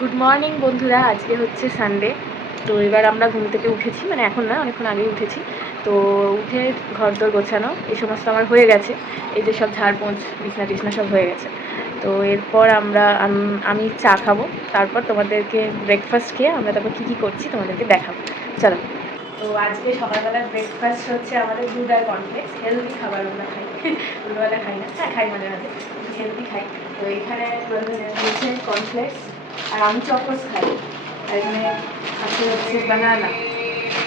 Good morning বন্ধুরা, আজকে হচ্ছে সানডে। তো এবার আমরা ঘুম থেকে উঠেছি, মানে এখন না, অনেকক্ষণ আগেই উঠেছি। তো উঠে ঘর দর গোছানো এই সমস্ত আমার হয়ে গেছে। এই যে সব ঝাড়পোঁছ, বিছনা টিছনা সব হয়ে গেছে। তো এরপর আমি চা খাবো, তারপর তোমাদেরকে ব্রেকফাস্ট খেয়ে আমরা তারপর কী কী করছি তোমাদেরকে দেখাবো। চলো। তো আজকে সকালবেলার ব্রেকফাস্ট হচ্ছে আমাদের দুধ আর কর্নফ্লেক্স। হেলদি খাবার আমরা খাই, দুপুরবেলা খাই না, হ্যাঁ খাই মাঝে মাঝে, হেলদি খাই। তো এখানে হচ্ছে কর্নফ্লেক্স, আর আমি চকোস খাই। আর এখানে আছে হচ্ছে বানানা,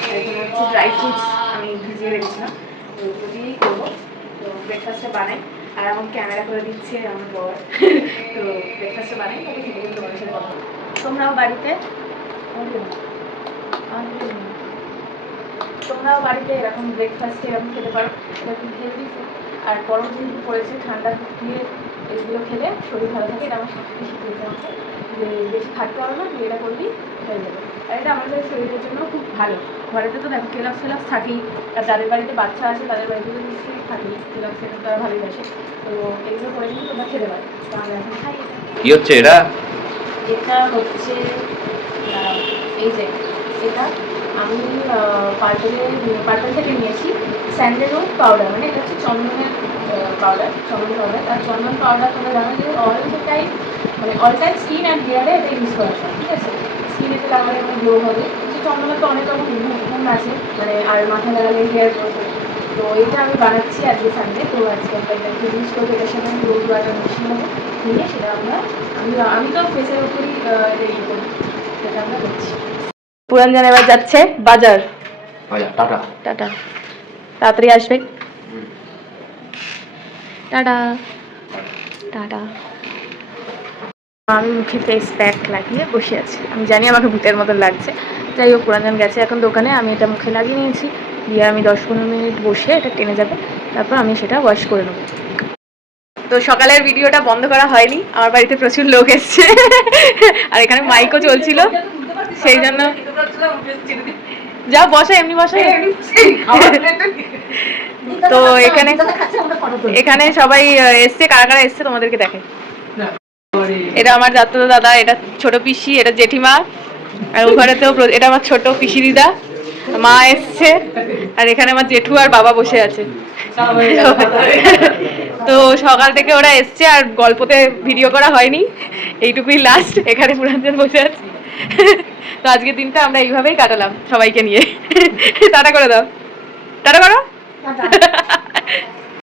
আর এখানে হচ্ছে ড্রাই ফ্রুটস আমি ভিজিয়ে রেখেছিলাম। তো ওগুলো দিয়েই করবো। তো ব্রেকফাস্টটা বানাই, আর এখন ক্যামেরা করে দিচ্ছে আমার বর। তো ব্রেকফাস্টটা বানাই, তবে খেতে কিন্তু তোমাদের সাথে কথা। তোমরাও বাড়িতে এরকম ব্রেকফাস্টে এরকম খেতে পারো, এটা খুব হেলদি ফুড। আর গরম যেহেতু পড়েছে, ঠান্ডা দিয়ে এগুলো খেলে শরীর ভালো থাকে। এটা আমার সবথেকে শিখিয়েছে আমাকে, যে বেশি খাটতে হবে না, তুই এটা করবি হয়ে যাবে। আর এটা আমাদের শরীরের জন্য খুব ভালো। ঘরেতে তো দেখো কেলাক্স ফেলাক্স থাকেই, আর যাদের বাড়িতে বাচ্চা আছে তাদের বাড়িতে তো নিশ্চয়ই থাকেই কেলাক্স, এটা তারা ভালোবাসে। তো এগুলো করে নিয়ে তোমরা খেতে পারো। তো আমরা এখন খাই। কি হচ্ছে এটা? এটা হচ্ছে এই যে এটা আমি পার্পেল থেকে নিয়েছি স্যান্ডেলউড পাউডার, মানে এটা হচ্ছে চন্দনের পাউডার, চন্দন পাউডার। আর চন্দন পাউডার তোমরা জানো যে অল টাইম স্কিন অ্যান্ড হেয়ারে এটা ইউজ করা যায়, ঠিক আছে? স্কিনেতে লাগালে আমার গ্লো হবে। চন্দনের তো অনেক রকম গুণ আছে, মানে আর মাথায় লাগালে হেয়ার গ্রো করে। তো এইটা আমি বানাচ্ছি আজকে সানডে। তো আজকে আমরা এটাকে ইউজ করবো, এটার সাথে আমি রোজ ওয়াটার মিশিয়ে নেবো, নিয়ে সেটা আমি তো ফেসের উপরই রেডি করি, সেটা আমরা করছি। পুরঞ্জন এবার যাচ্ছে বাজার। টাটা টাটা, তাড়াতাড়ি আসবে। Tata tata. আমি মুখে ফেস প্যাক লাগিয়ে বসে আছি। আমি জানি আমাকে ভূতের মতন লাগছে, যাই হোক পুরঞ্জন গেছে এখন দোকানে, আমি এটা মুখে লাগিয়ে নিয়েছি। দিয়ে আমি 10-15 মিনিট বসে এটা টেনে যাবে, তারপর আমি সেটা ওয়াশ করে নেবো। তো সকালের ভিডিওটা বন্ধ করা হয়নি, আমার বাড়িতে প্রচুর লোক এসছে, আর এখানে মাইকও চলছিল, সেই জন্য যা বসে এমনি বসে। তো এখানে সবাই এসছে, কারা কারা এসছে তোমাদেরকে দেখে। এটা আমার যাত্রা দাদা, এটা ছোট পিসি, এটা জেঠিমা, আর ওখানে তো এটা আমার ছোট পিসি দিদা, মা এসছে, আর এখানে আমার জেঠু আর বাবা বসে আছে। তো সকাল থেকে ওরা এসছে, আর গল্পতে ভিডিও করা হয়নি, এইটুকুই লাস্ট। এখানে পুরাঞ্জন বসে আছে। তো আজকের দিনটা আমরা এইভাবেই কাটালাম সবাইকে নিয়ে। টাটা করে দাও, টাটা করো।